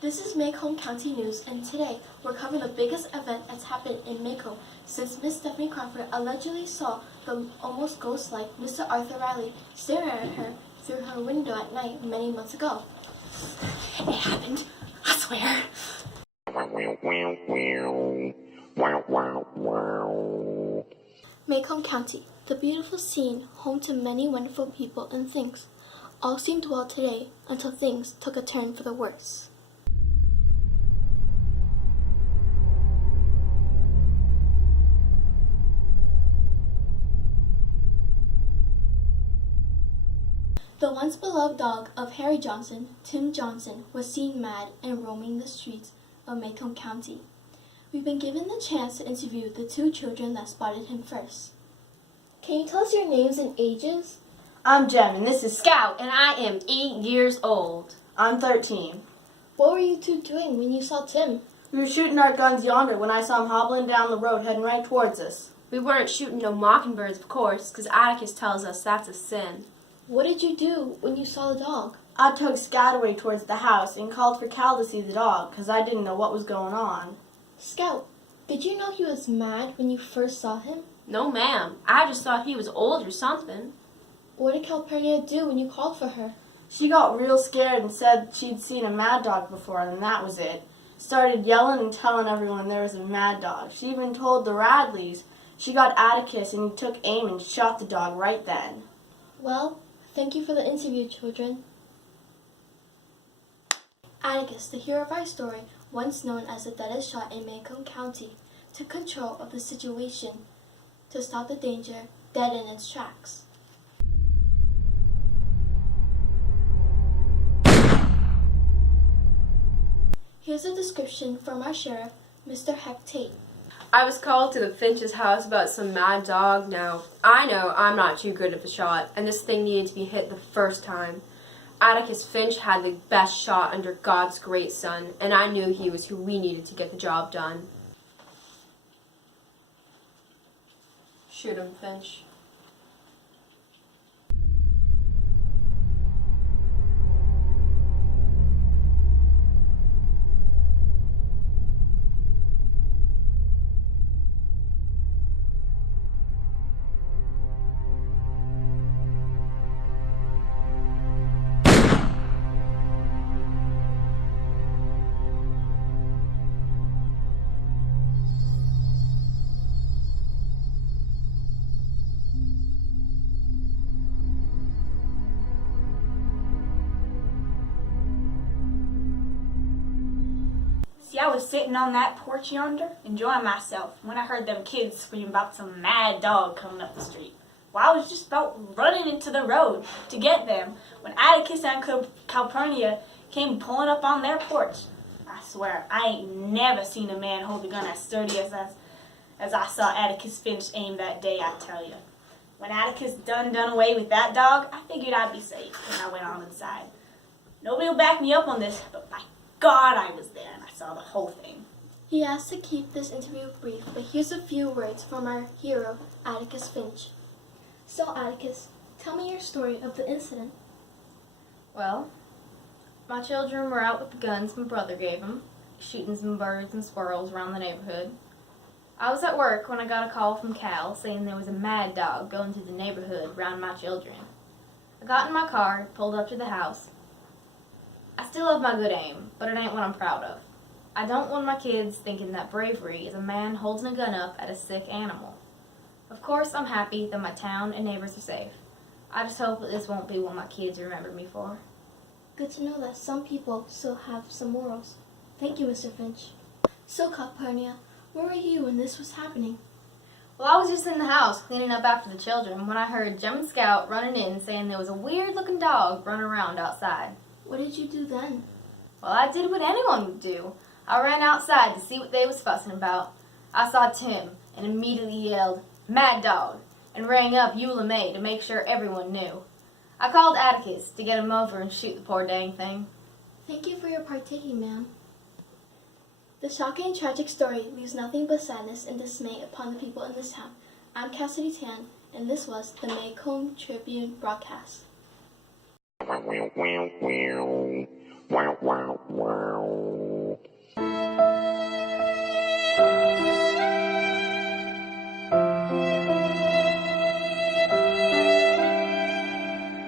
This is Maycomb County News, and today we're covering the biggest event that's happened in Maycomb since Miss Stephanie Crawford allegedly saw the almost ghost-like Mr. Arthur Riley staring at her through her window at night many months ago. It happened, I swear. Maycomb County, the beautiful scene, home to many wonderful people and things, all seemed well today until things took a turn for the worse. The once beloved dog of Harry Johnson, Tim Johnson, was seen mad and roaming the streets of Maycomb County. We've been given the chance to interview the two children that spotted him first. Can you tell us your names and ages? I'm Jem, and this is Scout, and I am 8 years old. I'm 13. What were you two doing when you saw Tim? We were shooting our guns yonder when I saw him hobbling down the road heading right towards us. We weren't shooting no mockingbirds, of course, because Atticus tells us that's a sin. What did you do when you saw the dog? I took Scout away towards the house and called for Cal to see the dog, because I didn't know what was going on. Scout, did you know he was mad when you first saw him? No, ma'am. I just thought he was old or something. What did Calpurnia do when you called for her? She got real scared and said she'd seen a mad dog before, and that was it. Started yelling and telling everyone there was a mad dog. She even told the Radleys. She got Atticus, and he took aim and shot the dog right then. Well, thank you for the interview, children. Atticus, the hero of our story, once known as the deadest shot in Maycomb County, took control of the situation to stop the danger dead in its tracks. Here's a description from our sheriff, Mr. Heck Tate. I was called to the Finch's house about some mad dog. Now, I know I'm not too good of a shot, and this thing needed to be hit the first time. Atticus Finch had the best shot under God's great sun, and I knew he was who we needed to get the job done. Shoot him, Finch. See, I was sitting on that porch yonder, enjoying myself, when I heard them kids scream about some mad dog coming up the street. Well, I was just about running into the road to get them when Atticus and Calpurnia came pulling up on their porch. I swear, I ain't never seen a man hold a gun as sturdy as I saw Atticus Finch aim that day, I tell you. When Atticus done away with that dog, I figured I'd be safe, and I went on inside. Nobody will back me up on this, but by God, I was there and I saw the whole thing. He asked to keep this interview brief, but here's a few words from our hero, Atticus Finch. So, Atticus, tell me your story of the incident. Well, my children were out with the guns my brother gave them, shooting some birds and squirrels around the neighborhood. I was at work when I got a call from Cal saying there was a mad dog going through the neighborhood around my children. I got in my car, pulled up to the house. I still have my good aim, but it ain't what I'm proud of. I don't want my kids thinking that bravery is a man holding a gun up at a sick animal. Of course, I'm happy that my town and neighbors are safe. I just hope that this won't be what my kids remember me for. Good to know that some people still have some morals. Thank you, Mr. Finch. So, Calpurnia, where were you when this was happening? Well, I was just in the house cleaning up after the children when I heard Jem and Scout running in saying there was a weird-looking dog running around outside. What did you do then? Well, I did what anyone would do. I ran outside to see what they was fussing about. I saw Tim and immediately yelled, "Mad dog," and rang up Eula May to make sure everyone knew. I called Atticus to get him over and shoot the poor dang thing. Thank you for your partaking, ma'am. The shocking and tragic story leaves nothing but sadness and dismay upon the people in this town. I'm Cassidy Tan, and this was the Maycomb Tribune broadcast. Wow, wow, wow, wow, wow, wow.